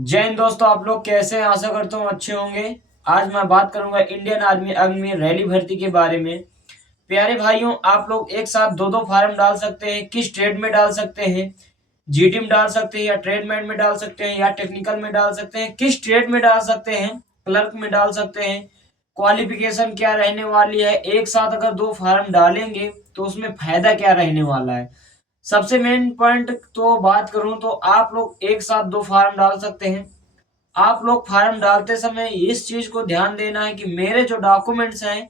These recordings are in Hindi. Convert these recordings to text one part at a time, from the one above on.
जय हिंद दोस्तों, आप लोग कैसे हैं? आशा करता हूँ अच्छे होंगे। आज मैं बात करूंगा इंडियन आर्मी में रैली भर्ती के बारे में। प्यारे भाइयों, आप लोग एक साथ दो दो फार्म डाल सकते हैं। किस ट्रेड में डाल सकते हैं? जीडी में डाल सकते हैं, या ट्रेडमैन में डाल सकते हैं, या टेक्निकल में डाल सकते हैं। किस ट्रेड में डाल सकते हैं? क्लर्क में डाल सकते हैं। क्वालिफिकेशन क्या रहने वाली है? एक साथ अगर दो फार्म डालेंगे तो उसमें फायदा क्या रहने वाला है? सबसे मेन पॉइंट तो बात करूं तो आप लोग एक साथ दो फार्म डाल सकते हैं। आप लोग फार्म डालते समय इस चीज को ध्यान देना है कि मेरे जो डॉक्यूमेंट्स हैं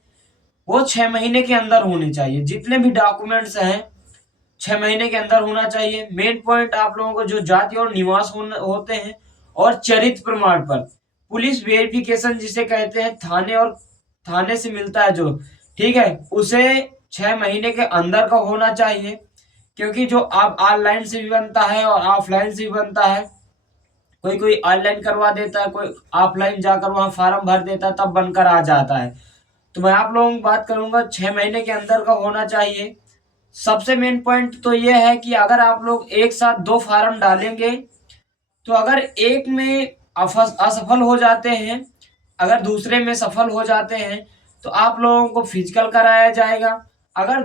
वो 6 महीने के अंदर होने चाहिए। जितने भी डॉक्यूमेंट्स हैं 6 महीने के अंदर होना चाहिए। मेन पॉइंट आप लोगों को जो जाति और निवास होते हैं, और चरित्र प्रमाण पत्र, पुलिस वेरिफिकेशन जिसे कहते हैं, थाने और थाने से मिलता है जो, ठीक है, उसे 6 महीने के अंदर का होना चाहिए। क्योंकि जो आप ऑनलाइन से भी बनता है और ऑफलाइन से भी बनता है। कोई कोई ऑनलाइन करवा देता है, कोई ऑफलाइन जाकर वहां फॉर्म भर देता है, तब बनकर आ जाता है। तो मैं आप लोगों की बात करूंगा 6 महीने के अंदर का होना चाहिए। सबसे मेन पॉइंट तो यह है कि अगर आप लोग एक साथ दो फार्म डालेंगे तो अगर एक में असफल हो जाते हैं, अगर दूसरे में सफल हो जाते हैं, तो आप लोगों को फिजिकल कराया जाएगा। अगर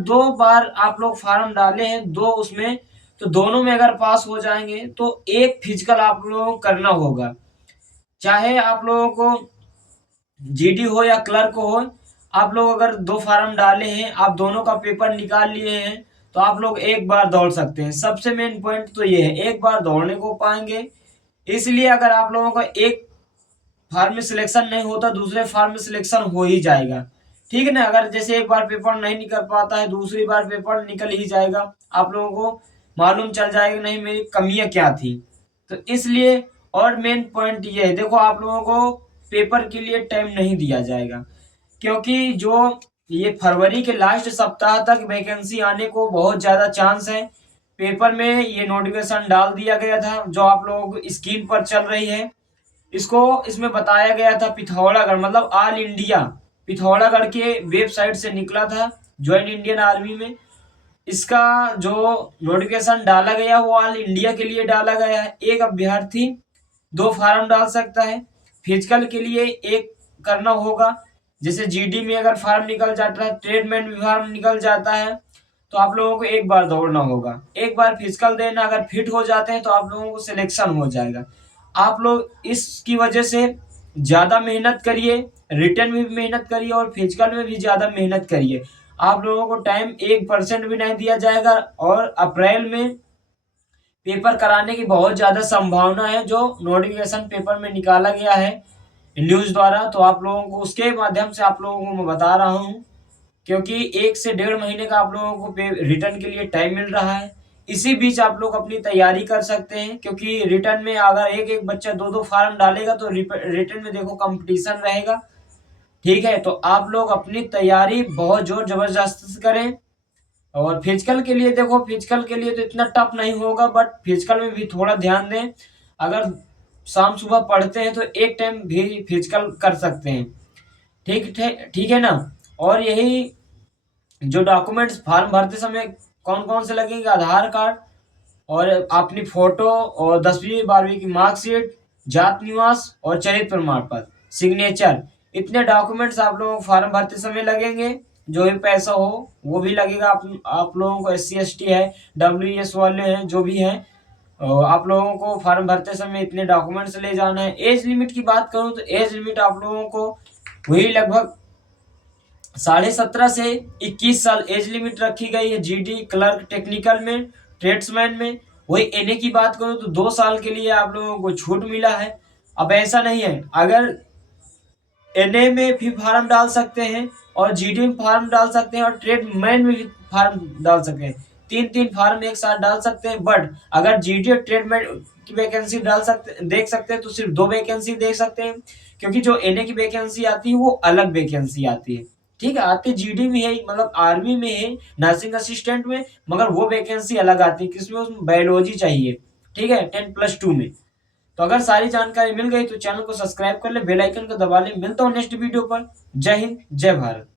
दो बार आप लोग फार्म डाले हैं दो उसमें, तो दोनों में अगर पास हो जाएंगे तो एक फिजिकल आप लोगों को करना होगा। चाहे आप लोगों को जीडी हो या क्लर्क हो, आप लोग अगर दो फार्म डाले हैं, आप दोनों का पेपर निकाल लिए हैं, तो आप लोग एक बार दौड़ सकते हैं। सबसे मेन पॉइंट तो ये है, एक बार दौड़ने को पाएंगे। इसलिए अगर आप लोगों का एक फार्म में सिलेक्शन नहीं होता, दूसरे फार्म में सिलेक्शन हो ही जाएगा। ठीक है ना? अगर जैसे एक बार पेपर नहीं निकल पाता है, दूसरी बार पेपर निकल ही जाएगा। आप लोगों को मालूम चल जाएगा नहीं मेरी कमियां क्या थी। तो इसलिए, और मेन पॉइंट ये है, देखो आप लोगों को पेपर के लिए टाइम नहीं दिया जाएगा। क्योंकि जो ये फरवरी के लास्ट सप्ताह तक वैकेंसी आने को बहुत ज्यादा चांस है। पेपर में ये नोटिफिकेशन डाल दिया गया था जो आप लोगों को स्क्रीन पर चल रही है। इसको इसमें बताया गया था पिथौरागढ़, मतलब ऑल इंडिया पिथौरागढ़ के वेबसाइट से निकला था, ज्वाइन इंडियन आर्मी में। इसका जो नोटिफिकेशन डाला गया वो ऑल इंडिया के लिए डाला गया है। एक अभ्यर्थी दो फार्म डाल सकता है। फिजिकल के लिए एक करना होगा। जैसे जीडी में अगर फार्म निकल जाता है, ट्रेडमैन में फार्म निकल जाता है, तो आप लोगों को एक बार दौड़ना होगा, एक बार फिजिकल देना। अगर फिट हो जाते हैं तो आप लोगों को सिलेक्शन हो जाएगा। आप लोग इसकी वजह से ज्यादा मेहनत करिए, रिटर्न में भी मेहनत करिए और फिजिकल में भी ज्यादा मेहनत करिए। आप लोगों को टाइम 1% भी नहीं दिया जाएगा, और अप्रैल में पेपर कराने की बहुत ज्यादा संभावना है। जो नोटिफिकेशन पेपर में निकाला गया है न्यूज द्वारा, तो आप लोगों को उसके माध्यम से आप लोगों को मैं बता रहा हूँ। क्योंकि 1 से 1.5 महीने का आप लोगों को रिटर्न के लिए टाइम मिल रहा है। इसी बीच आप लोग अपनी तैयारी कर सकते हैं। क्योंकि रिटर्न में अगर एक एक बच्चा दो दो फार्म डालेगा तो रिटर्न में देखो कंपटीशन रहेगा। ठीक है, तो आप लोग अपनी तैयारी बहुत जोर जबरदस्त से करें। और फिजिकल के लिए देखो, फिजिकल के लिए तो इतना टफ नहीं होगा, बट फिजिकल में भी थोड़ा ध्यान दें। अगर शाम सुबह पढ़ते हैं तो एक टाइम भी फिजिकल कर सकते हैं। ठीक ठीक है ना? और यही जो डॉक्यूमेंट्स फॉर्म भरते समय कौन कौन से लगेंगे: आधार कार्ड, और अपनी फोटो, और 10वीं 12वीं की मार्कशीट, जात निवास और चरित्र प्रमाण पत्र, सिग्नेचर। इतने डॉक्यूमेंट्स आप लोगों को फॉर्म भरते समय लगेंगे। जो भी पैसा हो वो भी लगेगा। आप लोगों को SC ST है, WES वाले हैं, जो भी हैं, और आप लोगों को फॉर्म भरते समय इतने डॉक्यूमेंट्स ले जाना है। एज लिमिट की बात करूं तो एज लिमिट आप लोगों को वही लगभग 17.5 से 21 साल एज लिमिट रखी गई है। जीडी, क्लर्क, टेक्निकल में, ट्रेड्समैन में। वही एनए की बात करूं तो 2 साल के लिए आप लोगों को छूट मिला है। अब ऐसा नहीं है, अगर एनए में भी फार्म डाल सकते हैं, और जीडी में फार्म डाल सकते हैं, और ट्रेडमैन में भी फार्म डाल सकते हैं। तीन तीन फार्म एक साथ डाल सकते हैं। बट अगर जीडी और ट्रेडमैन की वैकेंसी देख सकते हैं तो सिर्फ दो वैकेंसी देख सकते हैं। क्योंकि जो एनए की वैकेंसी आती है वो अलग वैकेंसी आती है। ठीक है, आते जीडी में है, मतलब आर्मी में है, नर्सिंग असिस्टेंट में, मगर वो वैकेंसी अलग आती है। किसमें? उसमें बायोलॉजी चाहिए। ठीक है, 10+2 में। तो अगर सारी जानकारी मिल गई तो चैनल को सब्सक्राइब कर ले, बेल आइकन को दबा ले। मिलता हूँ नेक्स्ट वीडियो पर। जय हिंद, जय भारत।